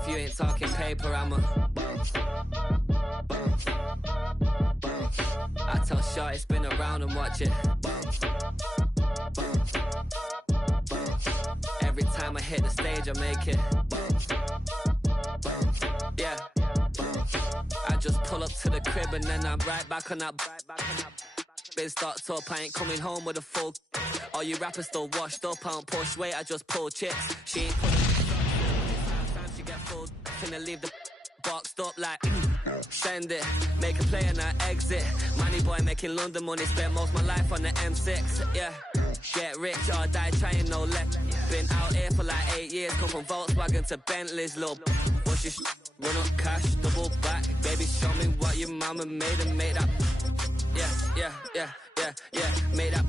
If you ain't talking paper, I'm a bounce. Bounce. Bounce. I tell Shorty spin around and watch it. Bounce. Bounce. Bounce. Every time I hit the stage, I make it. Bounce. Bounce. Yeah. Bounce. I just pull up to the crib and then I'm right back on that. Biz starts up, I ain't coming home with a full. All you rappers still washed up, I don't push weight, I just pull chips. She ain't pulling time she get full, finna leave the boxed up like send it, make a play and I exit. Money boy making London money, spent most of my life on the M6. Yeah, get rich or die trying, no left. Been out here for like 8 years, come from Volkswagen to Bentley's, little what's your run up cash, double back. Baby, show me what your mama made and made up. Yeah, made up.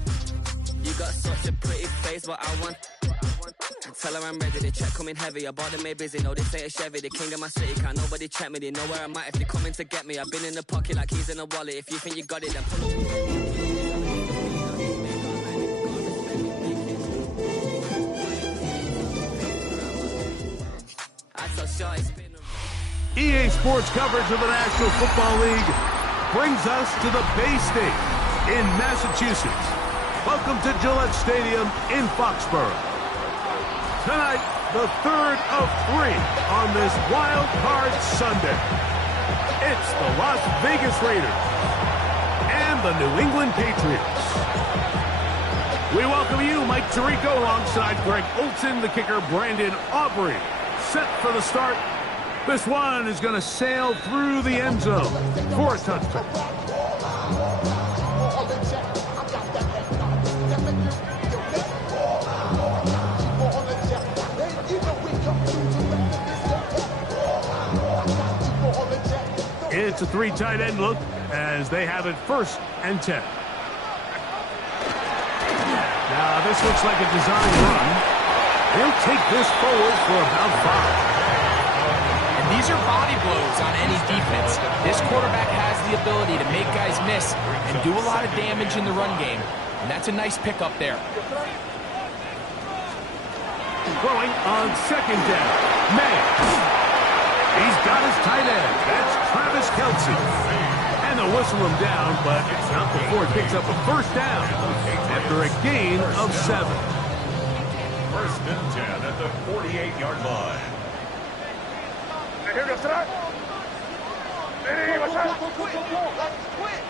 You got such a pretty face, but I want. Tell her I'm ready, the check coming heavy. I bought them made busy, no, this ain't a Chevy. The king of my city, can't nobody check me. They know where I'm at if they coming to get me. I've been in the pocket like he's in a wallet. If you think you got it, then pull up. I tell Shorty spin. EA Sports coverage of the National Football League brings us to the Bay State in Massachusetts. Welcome to Gillette Stadium in Foxborough. Tonight, the third of 3 on this Wild Card Sunday. It's the Las Vegas Raiders and the New England Patriots. We welcome you, Mike Tirico, alongside Greg Olson, the kicker, Brandon Aubrey. Set for the start. This one is going to sail through the end zone for a touchdown. It's a 3 tight end look as they have it 1st and 10. Now this looks like a design run. He'll take this forward for about 5. These are body blows on any defense. This quarterback has the ability to make guys miss and do a lot of damage in the run game. And that's a nice pickup there. Throwing on 2nd down. May. He's got his tight end. That's Travis Kelce. And they'll whistle him down, but it's not before he picks up a 1st down after a gain of 7. 1st and 10 at the 48-yard line. Here goes that. Hey, what's that? Quit.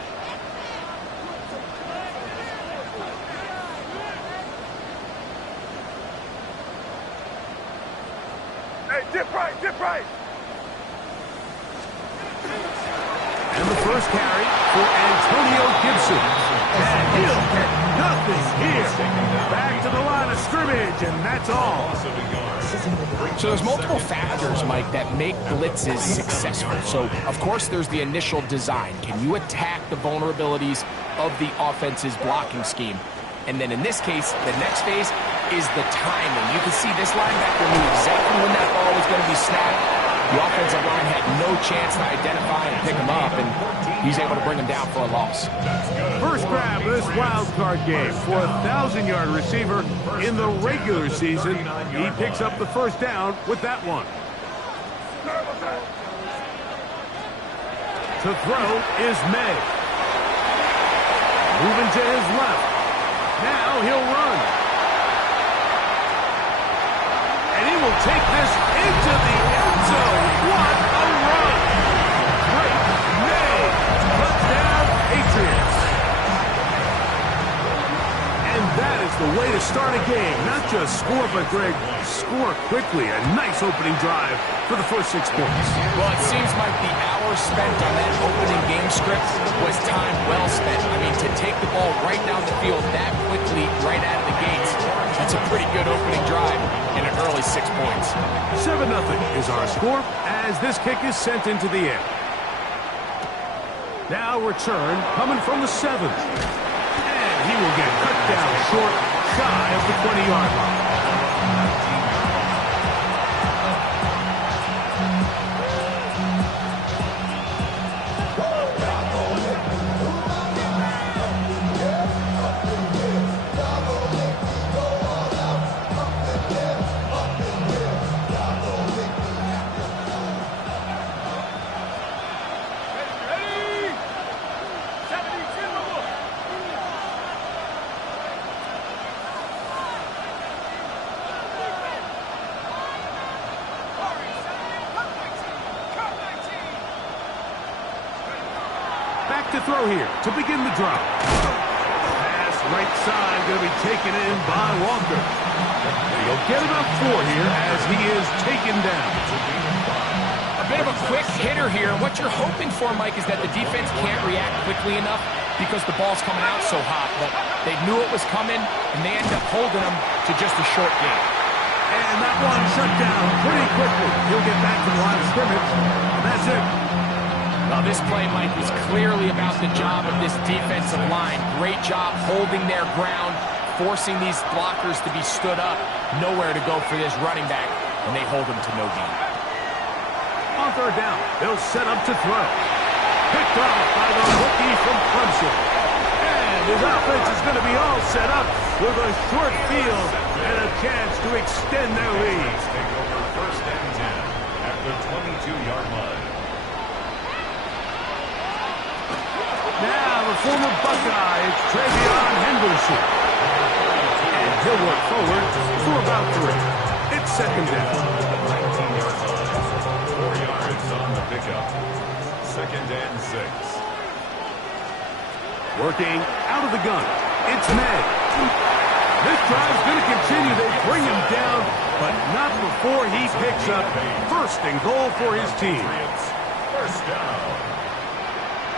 Hey, dip right. And the first carry for Antonio Gibson. And he'll get nothing here. Back to the line of scrimmage, and that's all. So there's multiple factors, Mike, that make blitzes successful. So, of course, there's the initial design. Can you attack the vulnerabilities of the offense's blocking scheme? And then in this case, the next phase is the timing. You can see this linebacker knew exactly when that ball was going to be snapped. The offensive line had no chance to identify and pick him up, and he's able to bring him down for a loss. First grab of this wild card game for a 1,000-yard receiver in the regular season. He picks up the 1st down with that one. To throw is May. Moving to his left. Now he'll run. And he will take this into the end zone. What a run! Great May. Touchdown, Patriots. And that is the way to start a game. Not just score, but, Greg, score quickly. A nice opening drive for the first 6 points. Well, it seems like the hours spent on that opening game script was time well spent. I mean, to take the ball right down the field that quickly, right out of the gates, that's a pretty good opening drive in an early 6 points. 7-0 is our score as this kick is sent into the air. Now return coming from the 7. And he will get cut down short, shy of the 20-yard line. to throw here to begin the drop. Pass right side going to be taken in by Walker. He'll get about 4 here as he is taken down. A bit of a quick hitter here. What you're hoping for, Mike, is that the defense can't react quickly enough because the ball's coming out so hot. But they knew it was coming, and they end up holding them to just a short game. And that one shut down pretty quickly. He'll get back to the line of scrimmage, and that's it. Now, this play, Mike, was clearly about the job of this defensive line. Great job holding their ground, forcing these blockers to be stood up. Nowhere to go for this running back, and they hold him to no gain. On third down, they'll set up to throw. Picked off by the rookie from Clemson. And his offense is going to be all set up with a short field and a chance to extend their lead. Take over first and 10 at the 22-yard line. Now the former Buckeye, it's Travion Henderson. And he'll work forward for about 3. It's second down. 19-yard line. 4 yards on the pickup. Second and 6. Working out of the gun. It's May. This drive's going to continue. They bring him down, but not before he picks up first and goal for his team. First down.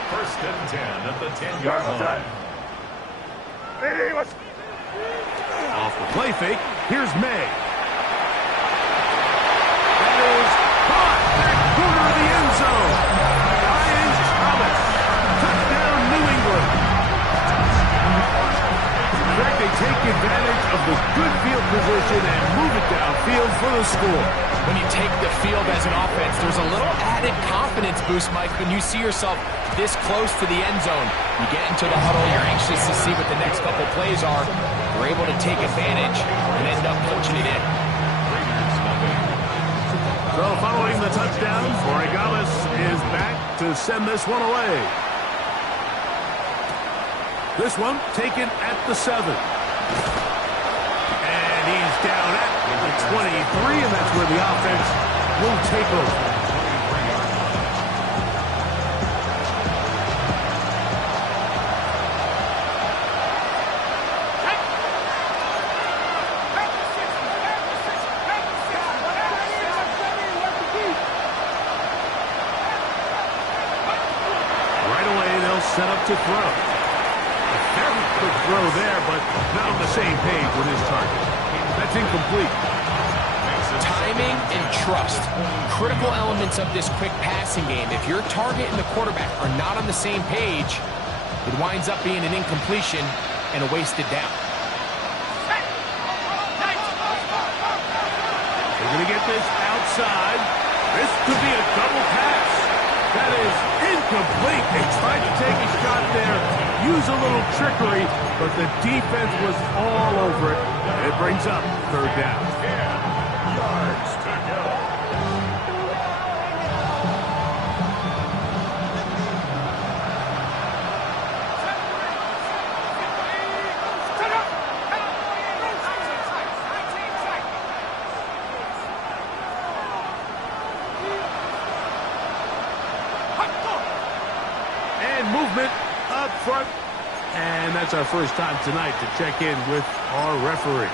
First and 10 at the 10-yard line. Off the play fake, here's May. That is caught back corner of the end zone. Ryan Thomas. Touchdown, New England. Greg, they take advantage of the good field position and move it downfield for the score. When you take the field as an offense, there's a little added confidence boost, Mike, when you see yourself this close to the end zone. You get into the huddle, you're anxious to see what the next couple plays are. You're able to take advantage and end up punching it in. So following the touchdown, Borregales is back to send this one away. This one taken at the 7. And he's down at the 23, and that's where the offense will take over. Set up to throw. A very quick throw there, but not on the same page with his target. That's incomplete. Timing and trust. Critical elements of this quick passing game. If your target and the quarterback are not on the same page, it winds up being an incompletion and a wasted down. They're going to get this outside. This could be a double pass. That is incomplete. They tried to take a shot there, use a little trickery, but the defense was all over it. It brings up third down. 10 yards to go. Movement up front. And that's our first time tonight to check in with our referee.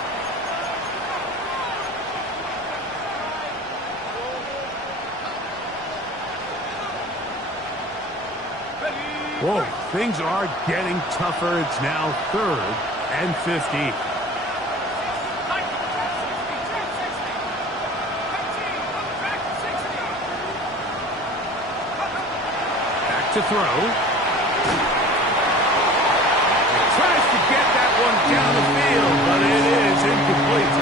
Whoa, things are getting tougher. It's now 3rd and 15. Back to throw. Tries to get that one down the field, but it is incomplete.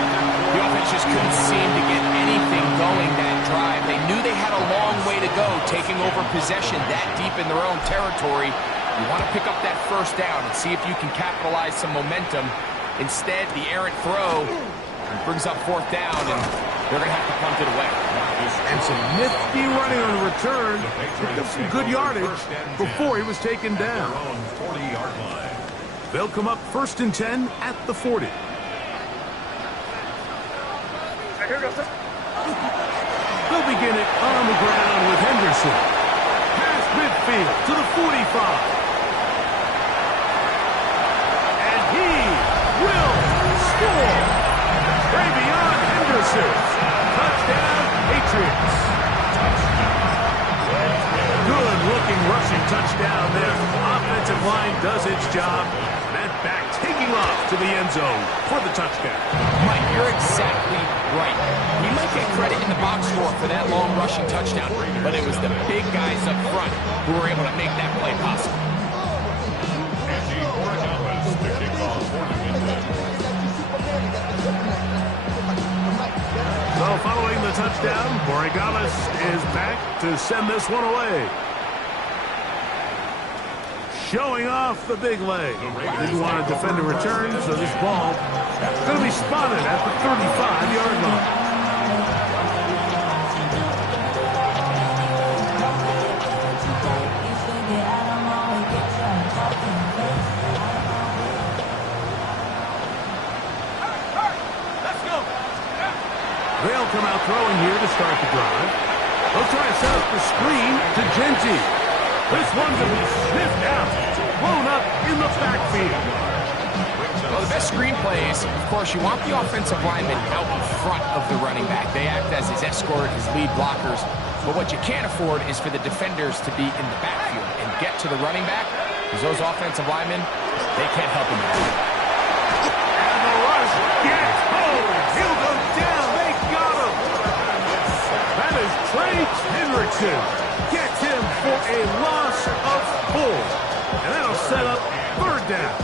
The offense just couldn't seem to get anything going that drive. They knew they had a long way to go, taking over possession that deep in their own territory. You want to pick up that first down and see if you can capitalize some momentum. Instead, the errant throw brings up 4th down, and they're going to have to punt it away. And some nifty running on the return. Picked up some good yardage before he was taken down. 40-yard line. They'll come up 1st and 10 at the 40. They'll begin it on the ground with Henderson. Past midfield to the 45. down there. Offensive line does its job. That back taking off to the end zone for the touchdown. Mike, you're exactly right. We might get credit in the box score for that long rushing touchdown, but it was the big guys up front who were able to make that play possible. So following the touchdown, Borregales is back to send this one away. Showing off the big leg. Didn't want to defend a return, so this ball is going to be spotted at the 35-yard line. They'll come out throwing here to start the drive. They'll try to set up the screen to Genty. This one's going to be sniffed out, blown up in the backfield. Well, the best screen plays, of course, you want the offensive lineman out in front of the running back. They act as his escort, his lead blockers. But what you can't afford is for the defenders to be in the backfield and get to the running back, because those offensive linemen, they can't help him out. And the rush gets home. He'll go down. They got him. That is Trey Hendrickson. Gets him for a loss of 4. And that'll set up third down.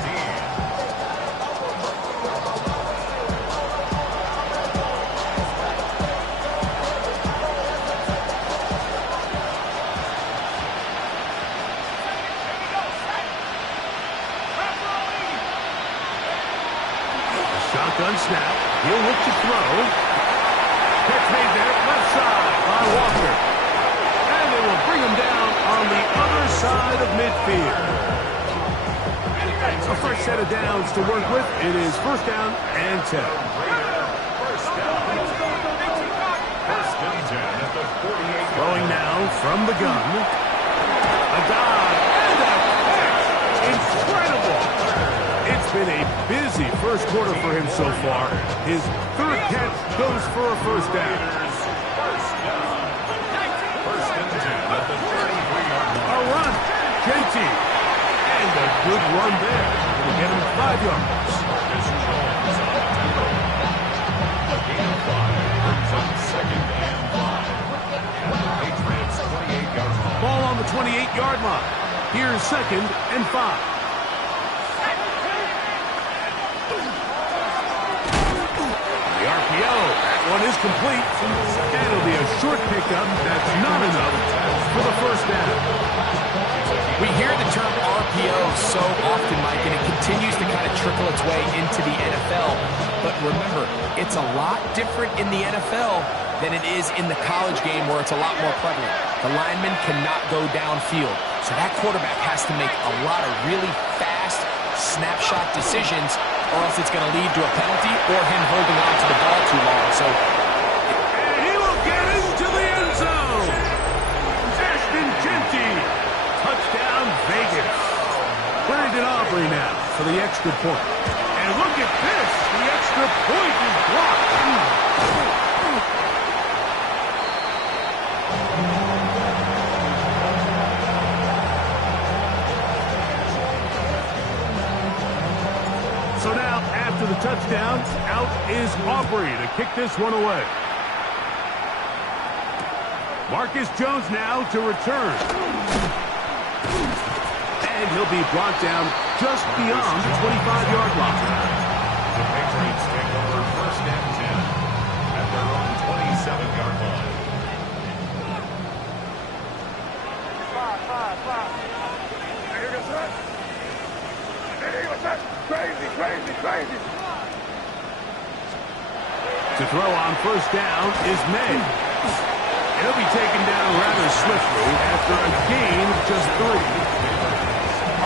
Shotgun snap. He'll look to throw. Catch made there, left side by Walker. And they will bring him down on the other side of midfield. A first set of downs to work with. It is first down and 10. Throwing now from the gun. A dive and a catch. Incredible. It's been a busy first quarter for him so far. His third catch goes for a first down. A run. Genty. And a good run there. Will get him 5 yards. Ball on the 28-yard line. Here's second and 5. That one is complete. And it'll be a short pickup. That's not enough for the first down. We hear the term RPO so often, Mike, and it continues to kind of trickle its way into the NFL. But remember, it's a lot different in the NFL than it is in the college game where it's a lot more prevalent. The lineman cannot go downfield. So that quarterback has to make a lot of really fast snapshot decisions, or else it's going to lead to a penalty or him holding on to the ball too long. So, and he will get into the end zone. Ashton Genty. Touchdown, Vegas. Brandon Aubrey now for the extra point. And look at this. The extra point is blocked. So now, after the touchdown, out is Aubrey to kick this one away. Marcus Jones now to return. And he'll be brought down just beyond the 25-yard line. The Patriots take over first and 10 at their own 27-yard line. 5. Hey, here goes that. Hey, what's that? Crazy. To throw on first down is May. He'll be taken down rather swiftly after a gain of just 3.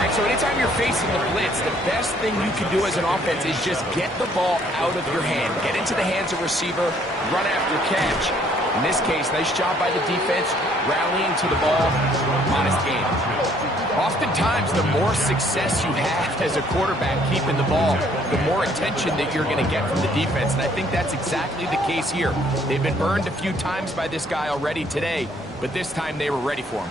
all right, so anytime you're facing the blitz, the best thing you can do as an offense is just get the ball out of your hand. Get into the hands of receiver, run after catch. In this case, nice job by the defense, rallying to the ball, modest gain. Oftentimes, the more success you have as a quarterback keeping the ball, the more attention that you're going to get from the defense. And I think that's exactly the case here. They've been burned a few times by this guy already today, but this time they were ready for him.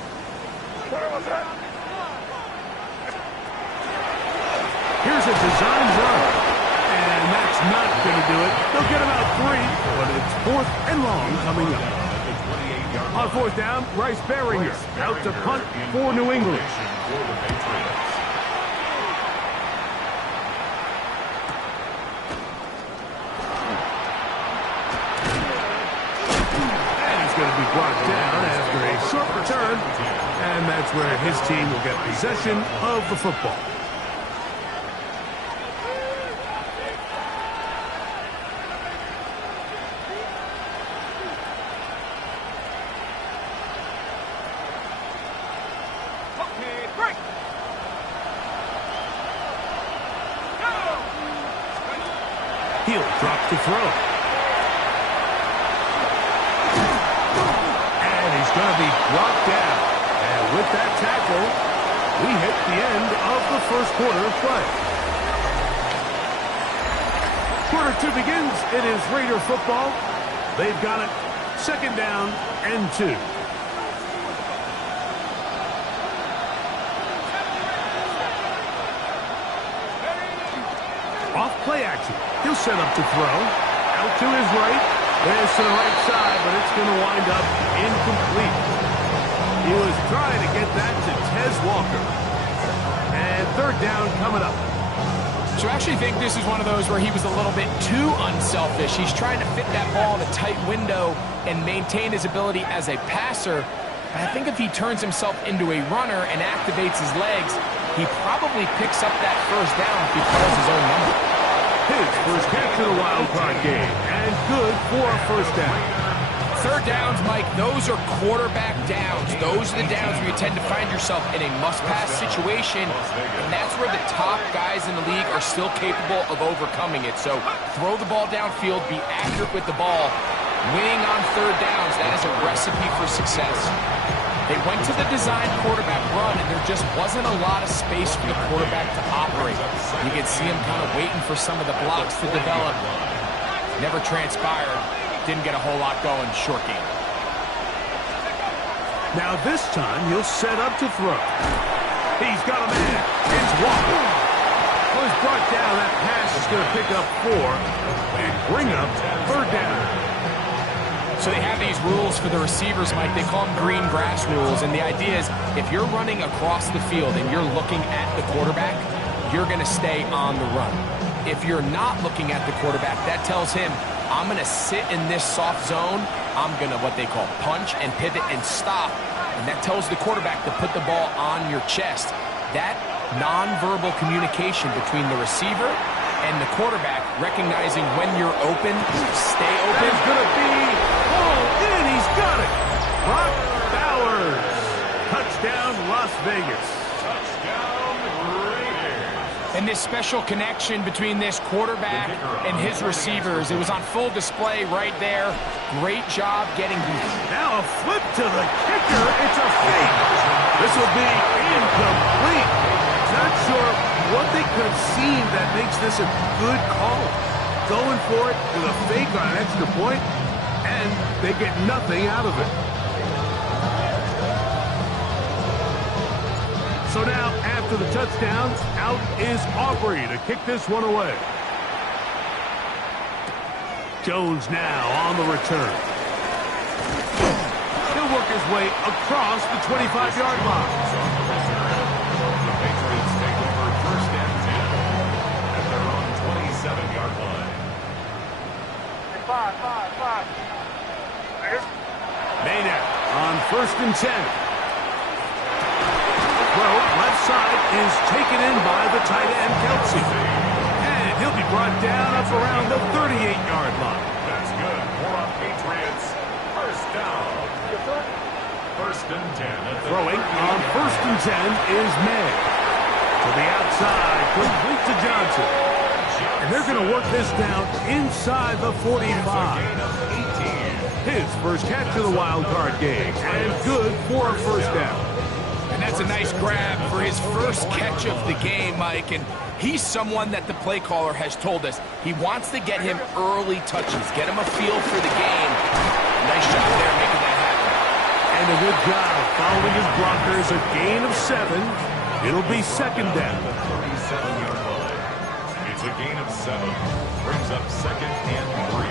Here's a design run. And that's not going to do it. They'll get about 3, but it's 4th and long coming up. On 4th down, Bryce Beringer out to punt for New England. For the Patriots. Going to be brought down after a short return, and that's where his team will get possession of the football. He'll drop to throw. Going to be brought down. And with that tackle, we hit the end of the first quarter of play. Quarter 2 begins. It is Raider football. They've got it. 2nd down and 2. Off play action. He'll set up to throw. Out to his right. There's to the right side, but it's going to wind up incomplete. He was trying to get that to Tez Walker. And 3rd down coming up. So I actually think this is one of those where he was a little bit too unselfish. He's trying to fit that ball in a tight window and maintain his ability as a passer. But I think if he turns himself into a runner and activates his legs, he probably picks up that 1st down if he calls his own number. His first catch of the wild card game, and good for a 1st down. 3rd downs, Mike, those are quarterback downs. Those are the downs where you tend to find yourself in a must-pass situation, and that's where the top guys in the league are still capable of overcoming it. So throw the ball downfield, be accurate with the ball. Winning on 3rd downs, that is a recipe for success. They went to the design quarterback run, and there just wasn't a lot of space for the quarterback to operate. You can see him kind of waiting for some of the blocks to develop. Never transpired. Didn't get a whole lot going. Short game. Now this time, he'll set up to throw. He's got a man. It's Walker. Was brought down. That pass is going to pick up 4 and bring up 3rd down. So they have these rules for the receivers, Mike. They call them green grass rules. And the idea is if you're running across the field and you're looking at the quarterback, you're going to stay on the run. If you're not looking at the quarterback, that tells him, I'm going to sit in this soft zone. I'm going to what they call punch and pivot and stop. And that tells the quarterback to put the ball on your chest. That nonverbal communication between the receiver and the quarterback, recognizing when you're open, stay open. It's going to be pulled in. He's got it. Brock Bowers. Touchdown, Las Vegas. Touchdown, Raiders. And this special connection between this quarterback and his receivers, it was on full display right there. Great job getting these. Now a flip to the kicker. It's a fake. This will be incomplete. Not sure what they could have seen that makes this a good call. Going for it with a fake on an extra point, and they get nothing out of it. So now, after the touchdown, out is Aubrey to kick this one away. Jones now on the return. He'll work his way across the 25-yard line. The Patriots take it for 1st and 10 at their own 27-yard line. 5. Maynard on 1st and 10. Throw left side is taken in by the tight end Kelsey. And he'll be brought down up around the 38-yard line. That's good for a Patriots 1st down. 1st and 10 at the Throwing on 1st and 10 is May. To the outside, complete to Johnson. And they're going to work this down inside the 45. His first catch of the wild card game, and good for a 1st down. And that's a nice grab for his first catch of the game, Mike. And he's someone that the play caller has told us he wants to get him early touches, get him a feel for the game. Nice job there making that happen. And a good job following his blockers, a gain of 7. It'll be 2nd down. 37-yard line. It's a gain of 7. Brings up 2nd and 3.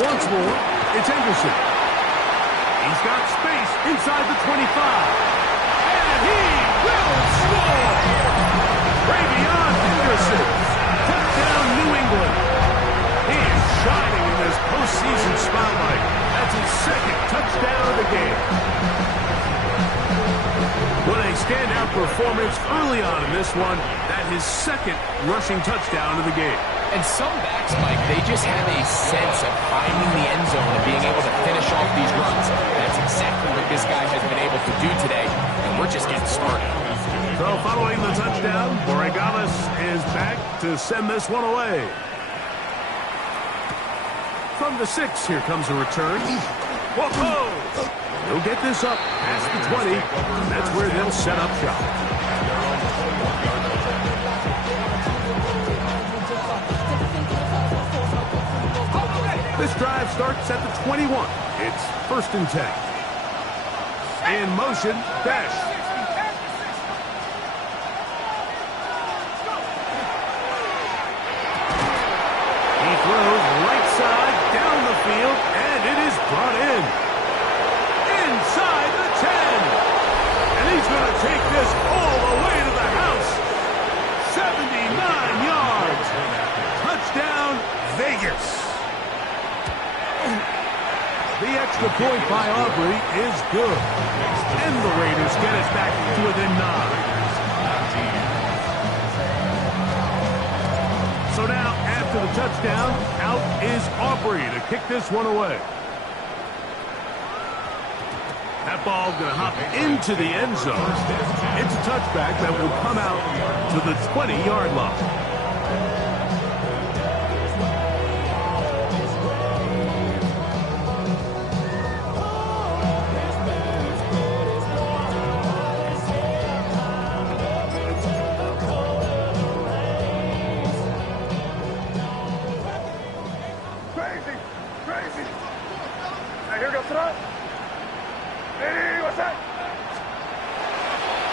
Once more, it's Henderson. He's got space inside the 25. And he will score! Ravion Henderson. Touchdown, New England. He is shining in this postseason spotlight. That's his 2nd touchdown of the game. What a standout performance early on in this one. That his 2nd rushing touchdown of the game. And some backs, Mike, they just have a sense of finding the end zone and being able to finish off these runs. That's exactly what this guy has been able to do today, and we're just getting started. So following the touchdown, Borregales is back to send this one away. From the 6, here comes a return. Whoa! He'll get this up past the 20. That's where they'll set up shop. This drive starts at the 21. It's 1st and 10. In motion, dash. He throws right side down the field, and it is brought in. Inside the 10. And he's going to take this all the way to the house. 79 yards. Touchdown, Vegas. The extra point by Aubrey is good. And the Raiders get it back to within 9. So now, after the touchdown, out is Aubrey to kick this one away. That ball going to hop into the end zone. It's a touchback that will come out to the 20-yard line.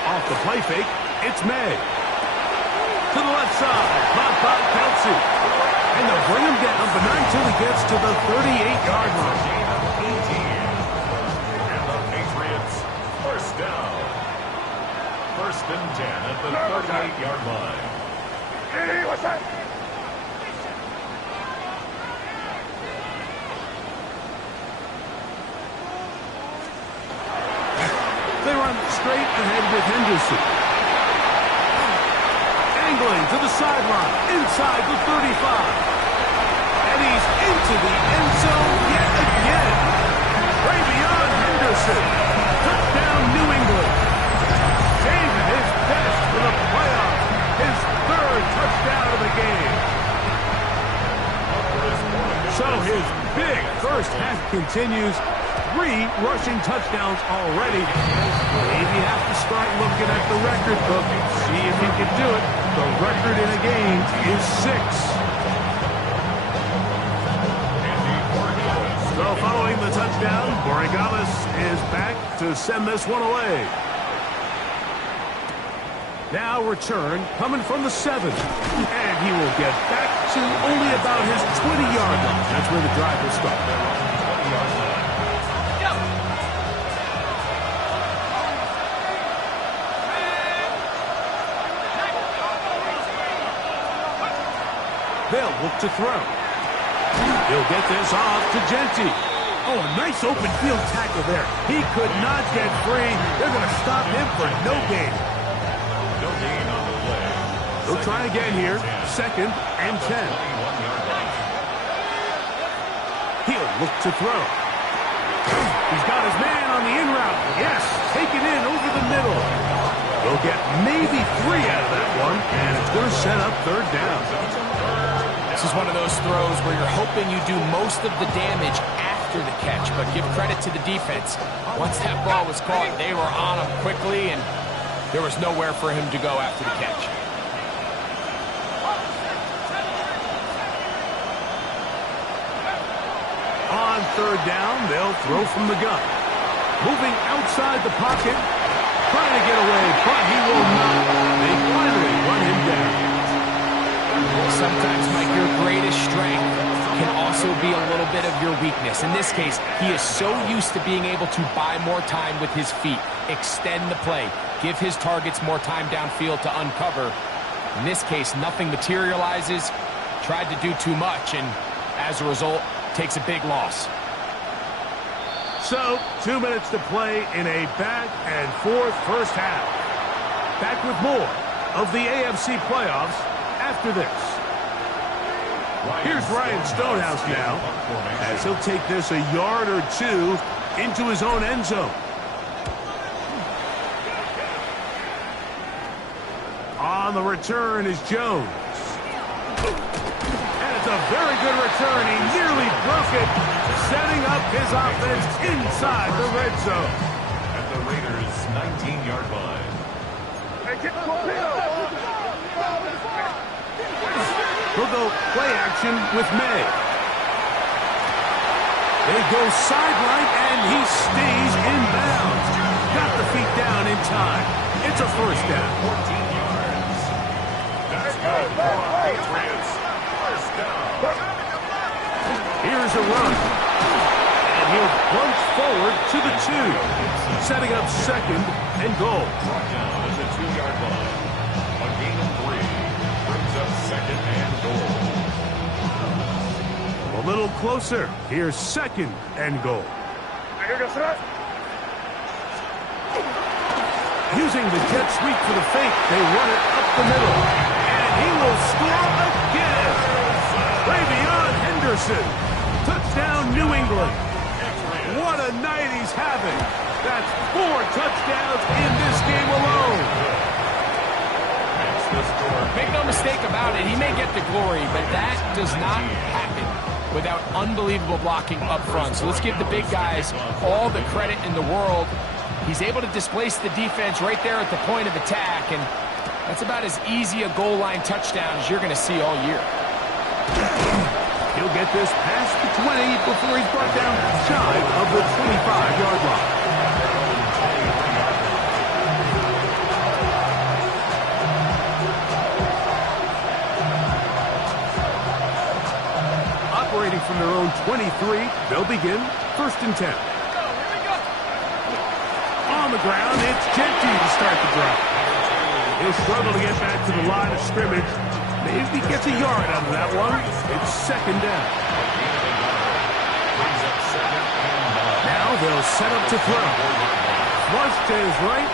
Off the play fake, it's May. To the left side, caught by Kelsey. And they'll bring him down, but not until he gets to the 38-yard line. And the Patriots, 1st down. 1st and 10 at the 38-yard line. Hey, what's that? They run straight ahead with Henderson. Angling to the sideline, inside the 35. And he's into the end zone yet again. Ravion Henderson. Touchdown, New England. Saving his best for the playoffs. His 3rd touchdown of the game. So his big first half continues. 3 rushing touchdowns already. Maybe have to start looking at the record book. See if he can do it. The record in a game is 6. So following the touchdown, Borregales is back to send this one away. Now return coming from the 7. And he will get back to only about his 20-yard line. That's where the drive will start. They'll look to throw. He'll get this off to Genty. Oh, a nice open field tackle there. He could not get free. They're going to stop him for no gain. No gain on the play. They'll try again here. 2nd and 10. He'll look to throw. He's got his man on the in route. Yes, taken in over the middle. They'll get maybe 3 out of that one, and it's going to set up 3rd down. This is one of those throws where you're hoping you do most of the damage after the catch, but give credit to the defense. Once that ball was caught, they were on him quickly, and there was nowhere for him to go after the catch. On third down, they'll throw from the gun. Moving outside the pocket, trying to get away, but he will not. They finally run him down. Sometimes, Mike, your greatest strength can also be a little bit of your weakness. In this case, he is so used to being able to buy more time with his feet, extend the play, give his targets more time downfield to uncover. In this case, nothing materializes, tried to do too much, and as a result, takes a big loss. So, 2 minutes to play in a back-and-forth first half. Back with more of the AFC playoffs after this. Here's Ryan Stonehouse now, as he'll take this a yard or two into his own end zone. On the return is Jones. And it's a very good return. He nearly broke it, setting up his offense inside the red zone. At the Raiders' 19-yard line. We'll go play action with May. They go sideline, and he stays in bounds. Got the feet down in time. It's a first down. 14 yards. That's good for the Patriots. First down. Here's a run. And he'll bunch forward to the 2. Setting up second and goal. Brought down at the 2-yard line. A gain of 3. Brings up second and goal. A little closer. Here's second and goal. Using the jet sweep for the fake, they run it up the middle. And he will score again. Ravion Henderson. Touchdown, New England. What a night he's having. That's 4 touchdowns in this game alone. Make no mistake about it, he may get the glory, but that does not happen without unbelievable blocking up front. So let's give the big guys all the credit in the world. He's able to displace the defense right there at the point of attack, and that's about as easy a goal line touchdown as you're going to see all year. He'll get this past the 20 before he's brought down shy of the 25-yard line. Operating from their own 23, they'll begin first and 10. On the ground, it's Gentry to start the drive. He'll struggle to get back to the line of scrimmage. Maybe he gets a yard out of that one. It's second down. Now they'll set up to throw. Flush to his right.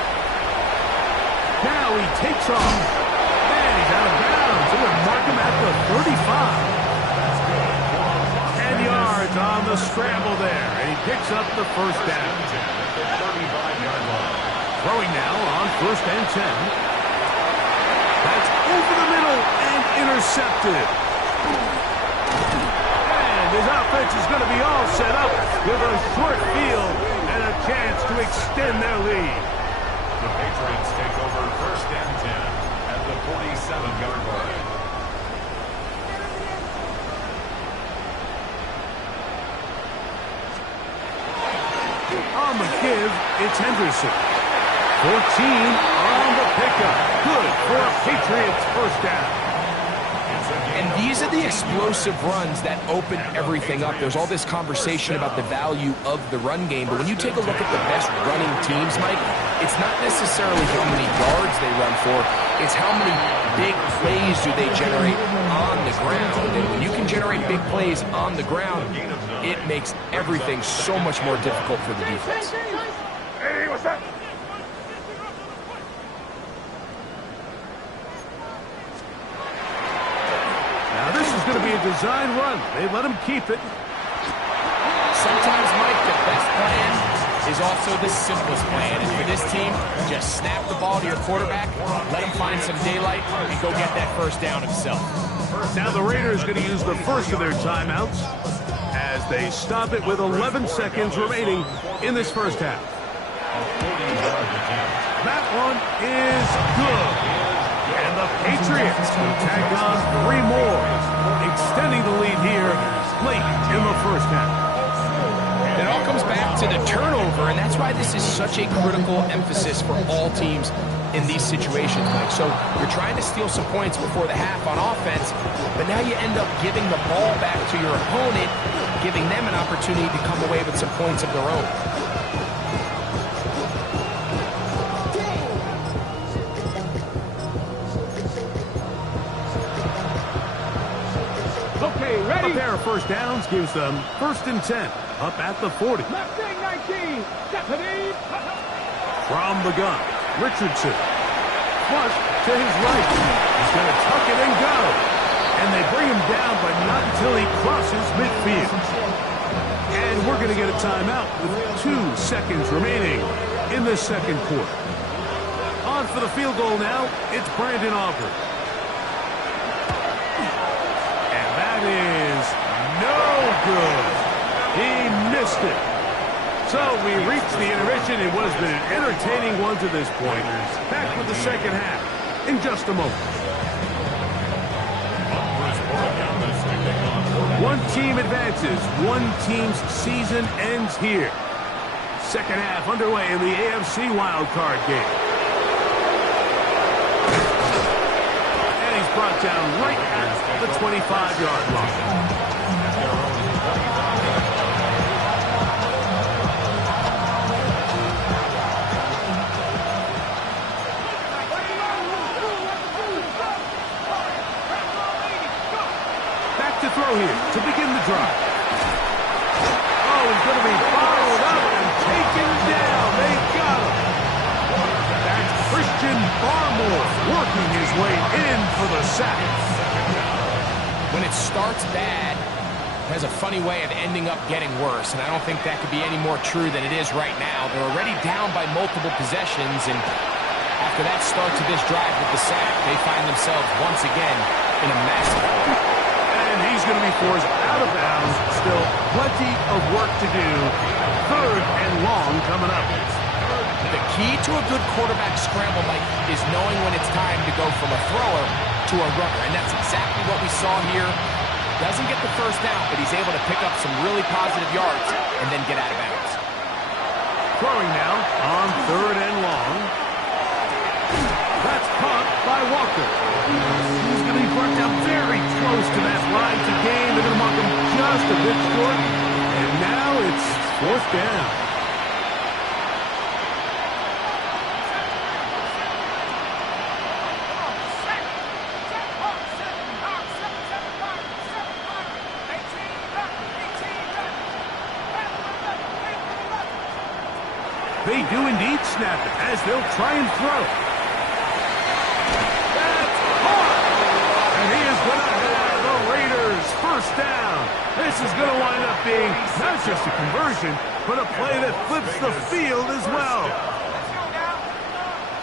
Now he takes off. And he's out of bounds. It would mark him at the 35. 10 yards on the scramble there. And he picks up the first down. Throwing now on first and 10. That's over the middle and intercepted. And his offense is going to be all set up with a short field and a chance to extend their lead. The Patriots take over first and 10 at the 47-yard line. On the give, it's Henderson. 14 on the pickup. Good for a Patriots first down. And these are the explosive runs that open everything up. There's all this conversation about the value of the run game, but when you take a look at the best running teams, Mike, it's not necessarily how many yards they run for, it's how many big plays do they generate on the ground. And when you can generate big plays on the ground, it makes everything so much more difficult for the defense. Hey, what's up? Now this is going to be a design run. They let him keep it. Sometimes, Mike, the best plan is also the simplest plan. And for this team, just snap the ball to your quarterback, let him find some daylight, and go get that first down himself. Now the Raiders going to use the first of their timeouts as they stop it with 11 seconds remaining in this first half. That one is good. And the Patriots will tack on 3 more, extending the lead here late in the first half. all comes back to the turnover, and that's why this is such a critical emphasis for all teams in these situations, Mike. So you're trying to steal some points before the half on offense, but now you end up giving the ball back to your opponent, giving them an opportunity to come away with some points of their own. Okay, ready? A pair of first downs gives them 1st and 10, up at the 40. Left wing 19. Deputy. From the gun, Richardson. Flush to his right. He's going to tuck it and go. And they bring him down, but not until he crosses midfield. And we're going to get a timeout with 2 seconds remaining in the second quarter. On for the field goal now, it's Brandon Aubrey. And that is no good. He missed it. So we reached the intermission. It was been an entertaining one to this point. Back with the second half in just a moment. One team advances. One team's season ends here. Second half underway in the AFC wildcard game. And he's brought down right at the 25-yard line. Throw here to begin the drive. Oh, he's going to be followed up and taken down. They got him. That's Christian Barmore working his way in for the sack. When it starts bad, it has a funny way of ending up getting worse, and I don't think that could be any more true than it is right now. They're already down by multiple possessions, and after that start to this drive with the sack, they find themselves once again in a massive hole. And he's going to be forced out of bounds. Still plenty of work to do. 3rd and long coming up. The key to a good quarterback scramble, Mike, is knowing when it's time to go from a thrower to a runner. And that's exactly what we saw here. Doesn't get the first down, but he's able to pick up some really positive yards and then get out of bounds. Throwing now on 3rd and long. That's caught by Walker. He's going to be brought down very close to that line to gain. They're going to mark him just a bit short. And now it's 4th down. They do indeed snap it as they'll try and throw. First down. This is going to wind up being not just a conversion, but a play that flips the field as well.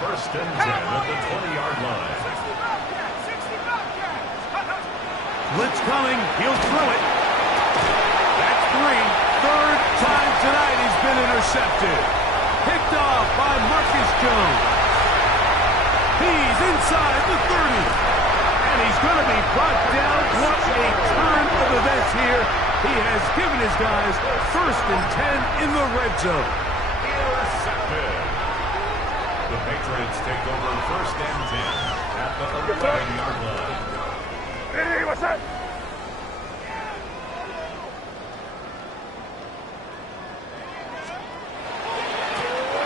1st and 10 at the 20-yard line. Blitz coming. He'll throw it. That's 3. 3rd time tonight he's been intercepted. Picked off by Marcus Jones. He's inside the 30. And he's going to be brought down. What a turn of events here. He has given his guys 1st and 10 in the red zone. Intercepted. The Patriots take over 1st and 10 at the 35-yard line. Hey, what's that?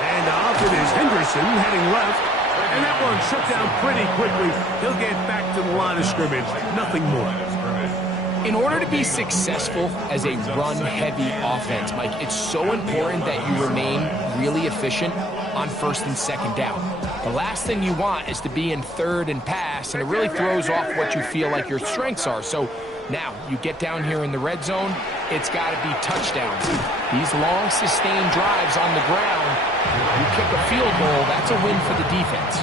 And off it is Henderson heading left. And that one shut down pretty quickly. He'll get back to the line of scrimmage. Nothing more. In order to be successful as a run-heavy offense, Mike, it's so important that you remain really efficient on 1st and 2nd down. The last thing you want is to be in 3rd and pass, and it really throws off what you feel like your strengths are. So now you get down here in the red zone, it's got to be touchdowns. These long, sustained drives on the ground, you kick a field goal, that's a win for the defense.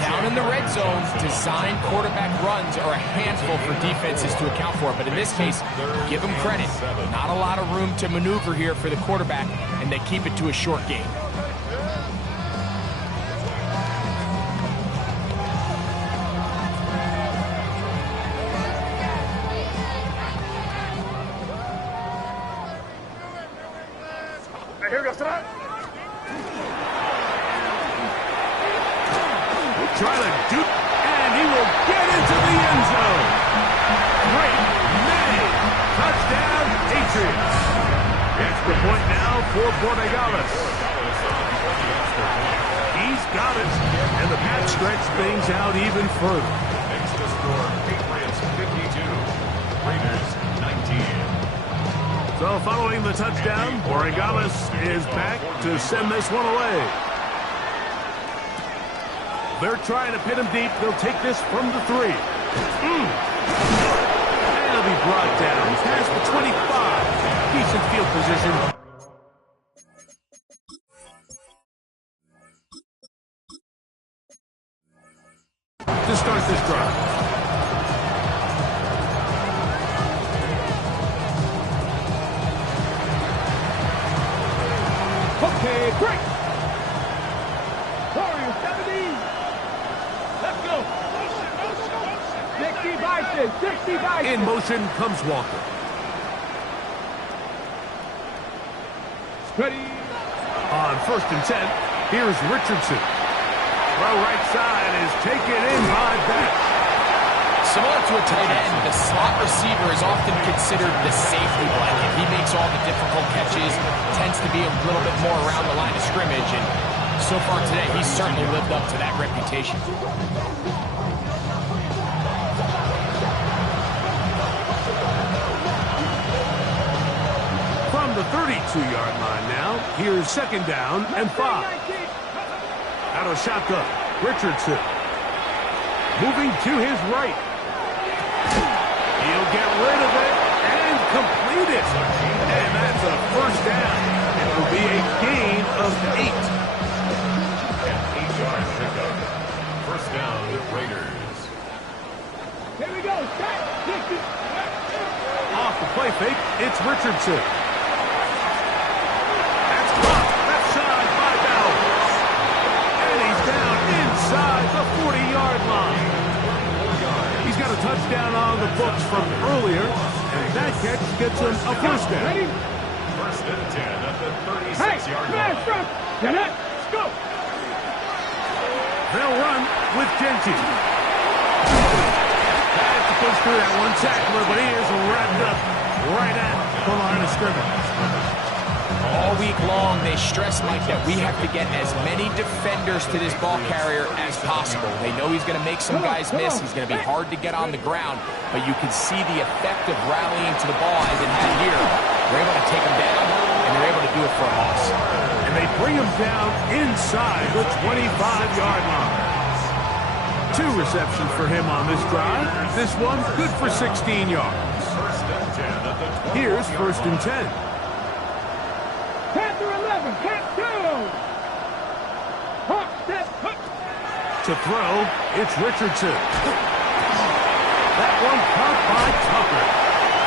Down in the red zone, designed quarterback runs are a handful for defenses to account for. But in this case, give them credit. Not a lot of room to maneuver here for the quarterback, and they keep it to a short game. Trying to do, and he will get into the end zone. Great May. Touchdown, Patriots. Extra point now for Borregales. He's got it, and the Pats stretch things out even further. Makes the score Patriots 52, Raiders 19. So following the touchdown, Borregales is back to send this one away. They're trying to pin him deep. They'll take this from the 3. And he'll be brought down past the 25. Decent field position. To start this drive. Okay, break. Warriors 70. Let's go. 60 Bison, 60 Bison. In motion comes Walker. Ready. On 1st and 10, here's Richardson. Throw right side is taken in by Beck. Similar to a tight end, the slot receiver is often considered the safety blanket. He makes all the difficult catches, tends to be a little bit more around the line of scrimmage, and so far today, he's certainly lived up to that reputation. From the 32-yard line now, here's 2nd down and 5. Out of shotgun, Richardson. Moving to his right. He'll get rid of it and complete it. And that's a 1st down. It will be a gain of 8. An 8-yard pickup. 1st down, Raiders. Here we go. Set. 60. Off the play fake, it's Richardson. That's caught. Left side by Bell. And he's down inside the 40-yard line. He's got a touchdown on the books from earlier, and that catch gets him a 1st down. Ready? 1st and 10 at the Hey, 36-yard smash line. front. Get it. Let's go. They'll run with Genty. Had to push through that one tackler, but he is wrapped up right at the line of scrimmage. All week long, they stress, Mike, that we have to get as many defenders to this ball carrier as possible. They know he's going to make some guys miss. He's going to be hard to get on the ground, but you can see the effect of rallying to the ball as it had here. They're able to take him down, and they're able to do it for a loss. And they bring him down inside the 25-yard line. 2 receptions for him on this drive. This one good for 16 yards. 1st and 10 at the 20. Here's 1st and 10. Panther 11. Cat 2. Hawk step. To throw, it's Richardson. That one caught by Tucker.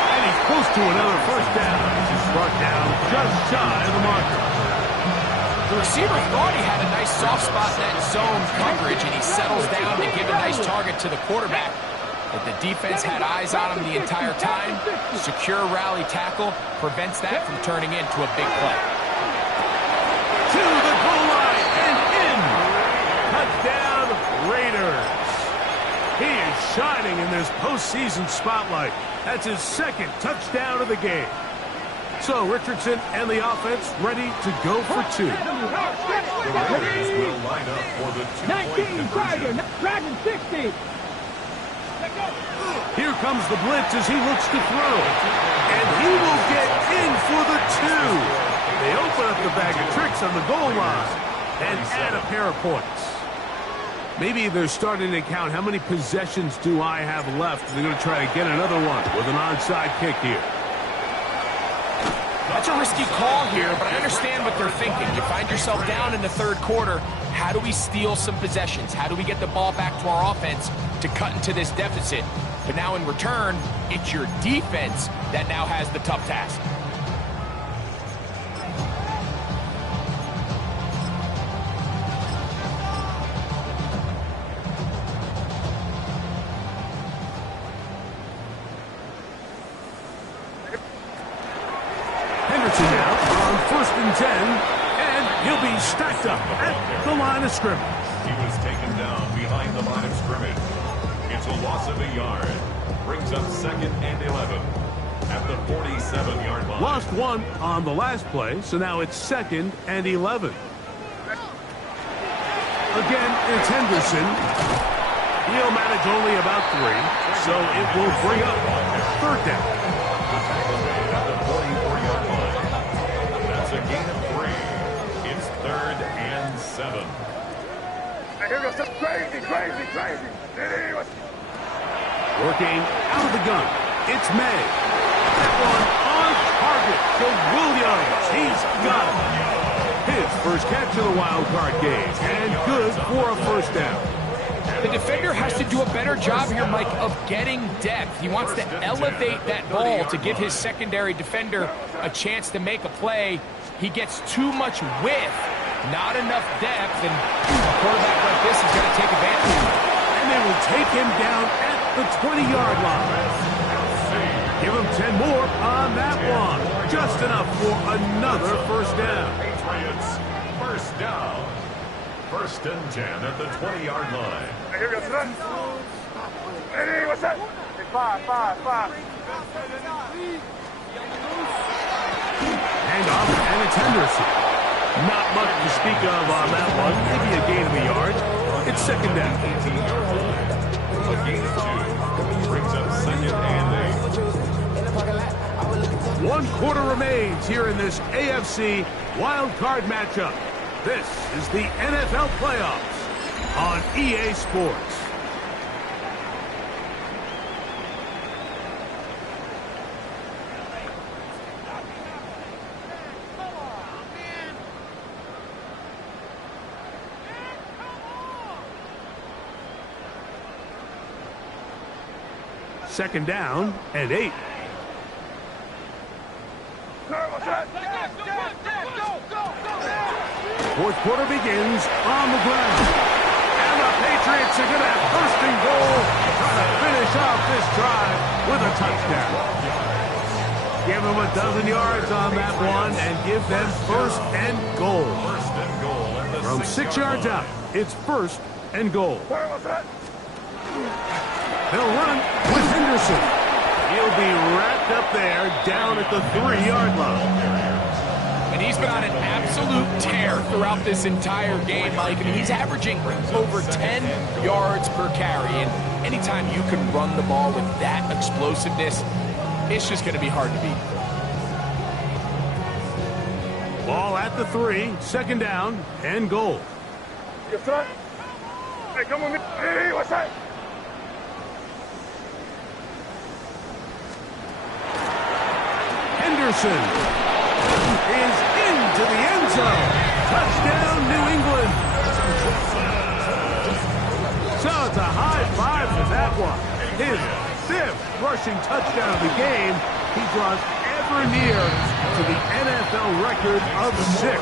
And he's close to another 1st down. Brought down just shy of the marker. The receiver thought he had a nice soft spot in that zone coverage, and he settles down to give a nice target to the quarterback. But the defense had eyes on him the entire time. Secure rally tackle prevents that from turning into a big play. To the goal line and in. Touchdown, Raiders. He is shining in this postseason spotlight. That's his 2nd touchdown of the game. So Richardson and the offense ready to go for 2. The Raiders will line up for the 2-point 19 conversion. Dragon 60. Here comes the blitz as he looks to throw. And he will get in for the 2. They open up the bag of tricks on the goal line and add a pair of points. Maybe they're starting to count how many possessions do I have left. They're going to try to get another one with an onside kick here. That's a risky call here, but I understand what they're thinking. You find yourself down in the 3rd quarter. How do we steal some possessions? How do we get the ball back to our offense to cut into this deficit? But now in return, it's your defense that now has the tough task. Henderson now on 1st and and 10, and he'll be stacked up at the line of scrimmage. He was taken down behind the line of scrimmage. It's a loss of a yard. Brings up 2nd and 11 at the 47-yard line. Lost one on the last play, so now it's 2nd and 11. Again, it's Henderson. He'll manage only about 3, so it will bring up 3rd down. At the 44-yard line. That's a gain of 3. It's 3rd and 7. Hey, here goes some crazy. Working out of the gun, it's May. That one on target to Williams. He's got it. His first catch of the wild card game, and good for a 1st down. The defender has to do a better job here, Mike, of getting depth. He wants to elevate that ball to give his secondary defender a chance to make a play. He gets too much width, not enough depth, and a quarterback like this is going to take advantage of it. And they will take him down at the 20-yard line. Give him 10 more on that one. Just enough for another 1st down. Patriots, 1st down. 1st and 10 at the 20-yard line. Hey, here goes son. Hey, what's that? Hey, 5. Hang off, and it's Henderson. Not much to speak of on that one. Maybe a gain of a yard. It's 2nd down. A gain of 2. Brings up 2nd and 8. 1 quarter remains here in this AFC wild card matchup. This is the NFL playoffs on EA Sports. Second down and 8. Fourth quarter begins on the ground. And the Patriots are going to have 1st and goal, trying to finish off this drive with a touchdown. Give them a dozen yards on that one and give them 1st and goal. 1st and goal at the From 6 yards out, it's 1st and goal. They'll run with Henderson. He'll be wrapped up there down at the 3-yard line. And he's been on an absolute tear throughout this entire game, Mike. I mean, he's averaging over 10 yards per carry. And anytime you can run the ball with that explosiveness, it's just going to be hard to beat. Ball at the 3, 2nd down and goal. Yes, son. Hey, come with me. Hey, what's that? Henderson is into the end zone. Touchdown, New England. So it's a high 5 for that one. His 5th rushing touchdown of the game. He draws ever near to the NFL record of 6.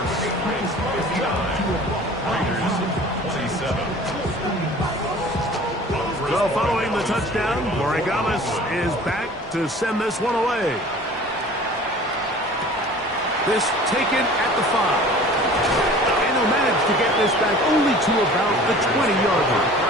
So following the touchdown, Borregalis is back to send this one away. This taken at the 5. And he'll manage to get this back only to about the 20-yard line.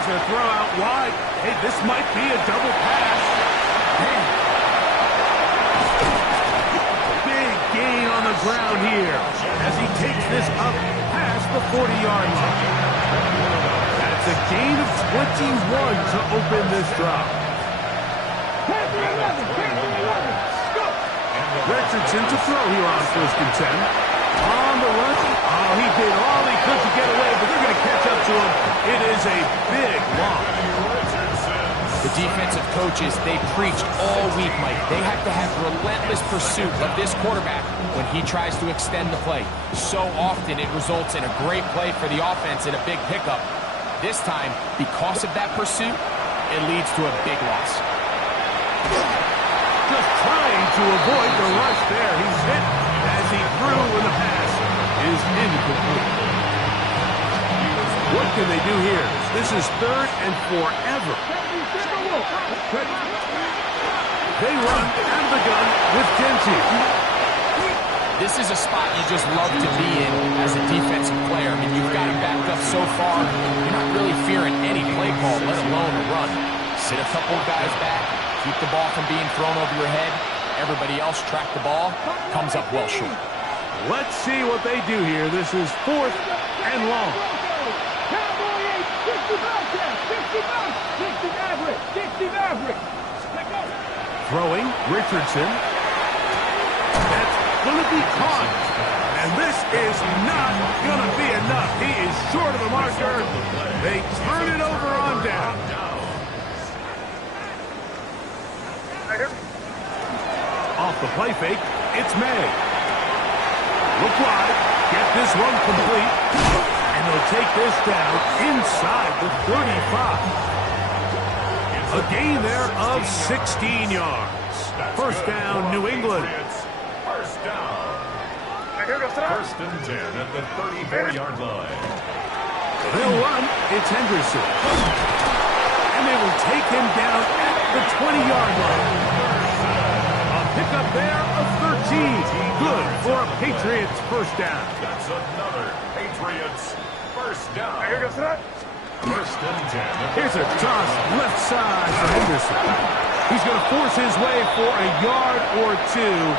A throw out wide. Hey, this might be a double pass. Man. Big gain on the ground here as he takes this up past the 40-yard line. That's a gain of 21 to open this drive. Richardson to throw here on 1st and 10. On the run. Oh, he did all he could to get away, but they're going to catch up to him. It is a big loss. The defensive coaches, they preached all week, Mike. They have to have relentless pursuit of this quarterback when he tries to extend the play. So often it results in a great play for the offense and a big pickup. This time, because of that pursuit, it leads to a big loss. Just trying to avoid the rush there. He's hit as he threw and the pass is incomplete. What can they do here? This is 3rd and forever. They run out of the gun with Kenty. This is a spot you just love to be in as a defensive player. I mean, you've got him backed up so far, you're not really fearing any play call, let alone a run. Sit a couple of guys back, keep the ball from being thrown over your head. Everybody else track the ball, comes up well short. Let's see what they do here. This is 4th and long. 60 average. Throwing, Richardson. That's going to be caught. And this is not going to be enough. He is short of the marker. They turn it over on down. Off the play fake, it's May. Look wide, get this one complete, and they'll take this down inside the 35. A gain there of 16 yards. First down, New England. First down. First and 10 at the 34-yard line. They'll run, it's Henderson. And they will take him down at the 20-yard line. A pickup there of 13. Good for a Patriots first down. That's another Patriots first down. First and 10. Here's a toss left side for Henderson. He's going to force his way for a yard or two,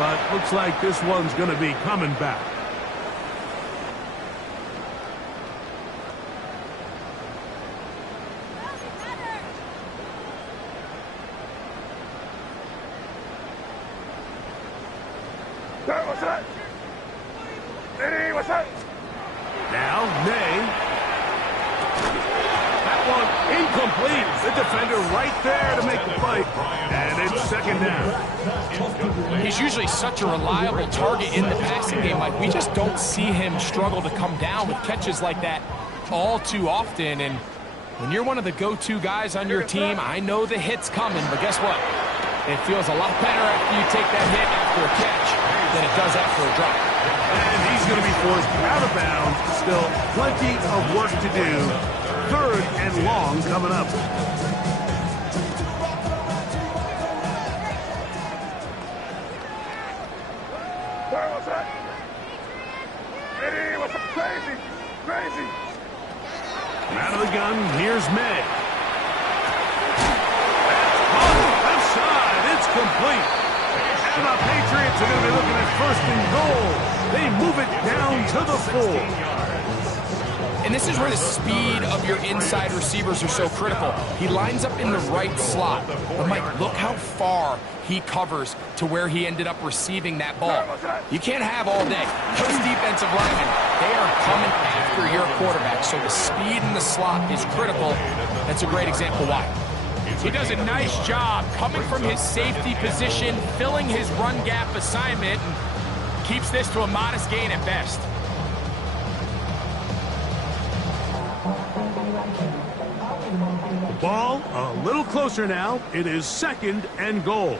but looks like this one's going to be coming back. Now, May. Incomplete. The defender right there to make the fight. And it's second down. He's usually such a reliable target in the passing game. Like, we just don't see him struggle to come down with catches like that all too often. And when you're one of the go-to guys on your team, I know the hit's coming, but guess what? It feels a lot better after you take that hit after a catch than it does after a drop. And he's going to be forced out of bounds. Still plenty of work to do. 3rd and long coming up. Out of the gun, here's May. That's caught left side. It's complete. And the Patriots are going to be looking at 1st and goal. They move it down to the 4. And this is where the speed of your inside receivers are so critical. He lines up in the right slot. But, Mike, look how far he covers to where he ended up receiving that ball. You can't have all day. Those defensive linemen, they are coming after your quarterback. So the speed in the slot is critical. That's a great example why. He does a nice job coming from his safety position, filling his run gap assignment, and keeps this to a modest gain at best. Ball a little closer now. It is 2nd and goal.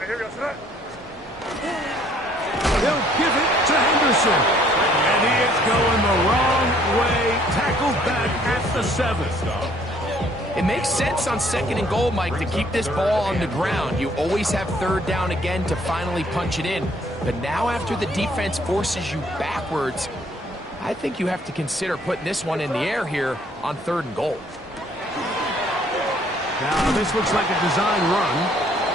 They'll give it to Henderson. And he is going the wrong way. Tackled back at the 7th. It makes sense on 2nd and goal, Mike, to keep this ball on the ground. You always have 3rd down again to finally punch it in. But now after the defense forces you backwards, I think you have to consider putting this one in the air here on 3rd and goal. Now this looks like a design run.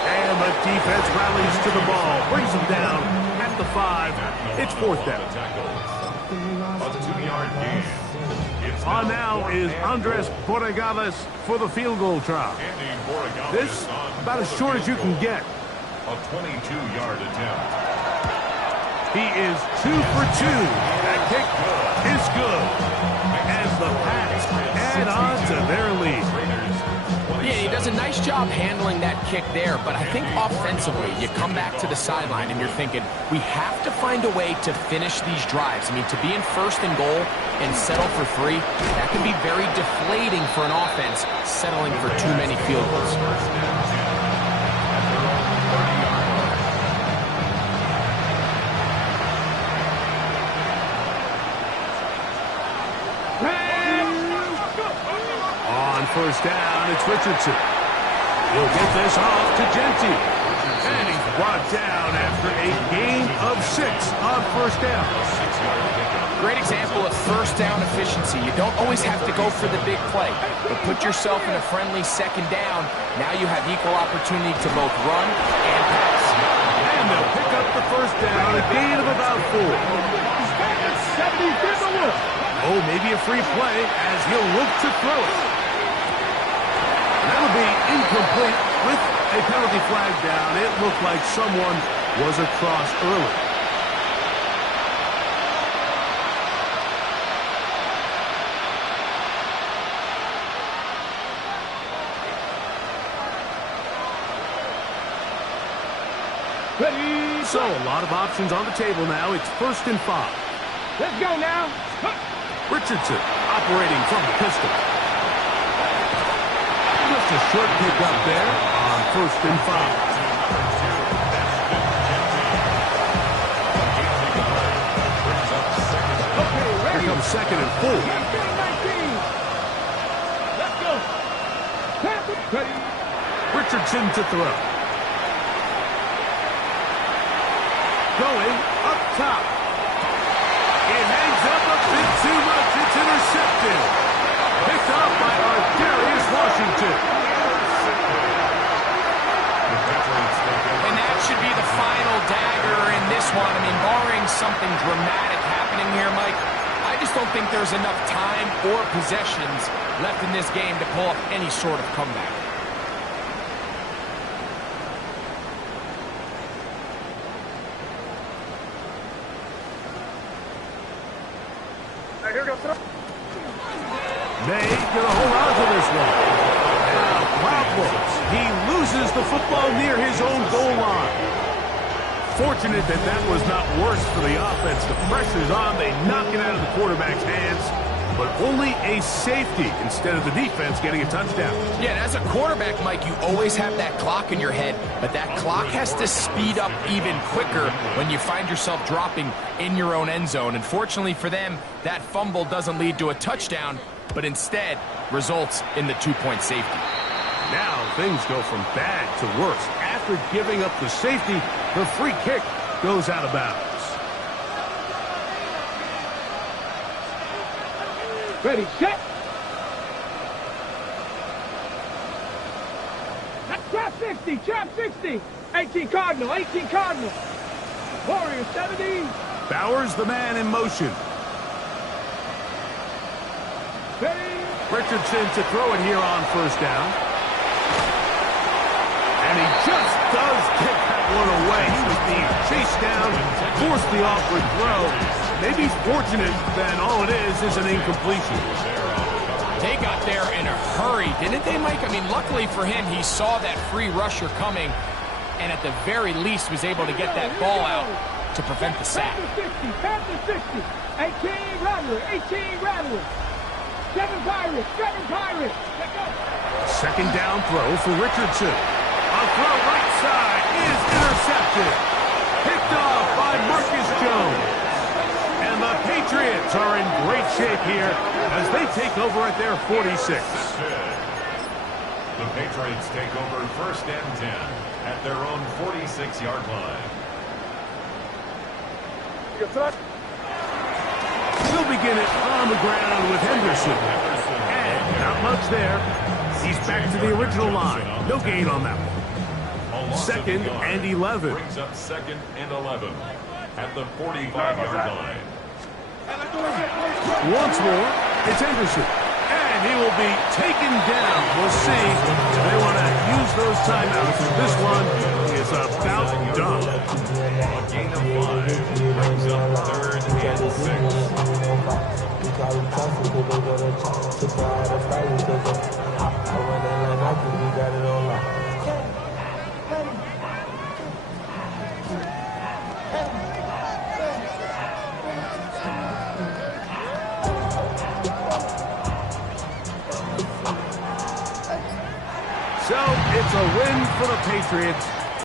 And the defense rallies to the ball. Brings them down at the 5. It's 4th down. A 2-yard gain. On now is Andres Borregales for the field goal try. This about as short as you can get. A 22-yard attempt. He is 2 for 2. That kick is good. As the Pats add on to their lead. yards. Yeah, he does a nice job handling that kick there, but I think offensively, you come back to the sideline and you're thinking, we have to find a way to finish these drives. I mean, to be in first and goal and settle for 3, that can be very deflating for an offense settling for too many field goals. On first down, it's Richardson. He'll get this off to Genty. And he's brought down after a gain of 6 on first down. Great example of first down efficiency. You don't always have to go for the big play, but put yourself in a friendly second down. Now you have equal opportunity to both run and pass. And they'll pick up the first down, a gain of about 4. Oh, maybe a free play as he'll look to throw it. That'll be incomplete with a penalty flag down. It looked like someone was across early. So, a lot of options on the table now. It's 1st and 5. Let's go now. Richardson operating from the pistol. Just a short pick up there on 1st and 5. Here comes 2nd and 4. Let's go. Richardson to throw. Going up top. It hangs up a bit too much. It's intercepted. Picked up by Darius Washington. And that should be the final dagger in this one. I mean, barring something dramatic happening here, Mike, I just don't think there's enough time or possessions left in this game to pull up any sort of comeback. May gonna hold on to this one. Now, problems. He loses the football near his own goal line. Fortunate that that was not worse for the offense. The pressure's on. They knock it out of the quarterback's hands. But only a safety instead of the defense getting a touchdown. Yeah, and as a quarterback, Mike, you always have that clock in your head, but that clock has to speed up even quicker when you find yourself dropping in your own end zone. And fortunately for them, that fumble doesn't lead to a touchdown, but instead results in the 2-point safety. Now things go from bad to worse. After giving up the safety, the free kick goes out of bounds. Ready, set. Trap 60, trap 60. 18 Cardinal, 18 Cardinal. Warrior 70. Bowers the man in motion. Ready. Richardson to throw it here on first down. And he just does get that one away. He was being chased down, forced the awkward throw. Maybe fortunate that all it is an incompletion. They got there in a hurry, didn't they, Mike? I mean, luckily for him, he saw that free rusher coming, and at the very least was able to get that ball out to prevent the sack. Panther 60, 18 Rattler, 18 Rattler. 7 Pirates, 7 Pirates. Let's go. Second down throw for Richardson. A throw right side is intercepted. Picked off by Marcus Jones. And the Patriots are in great shape here as they take over at their 46. The Patriots take over 1st and 10 at their own 46-yard line. We'll begin it on the ground with Henderson. And not much there. He's back to the original line. No gain on that one. 2nd and 11. Brings up 2nd and 11 at the 45-yard line. Once more, it's Henderson. And he will be taken down. We'll see. They want to use those timeouts. This one is about done. A gain of 5 brings up 3rd and 6. So it's a win for the Patriots.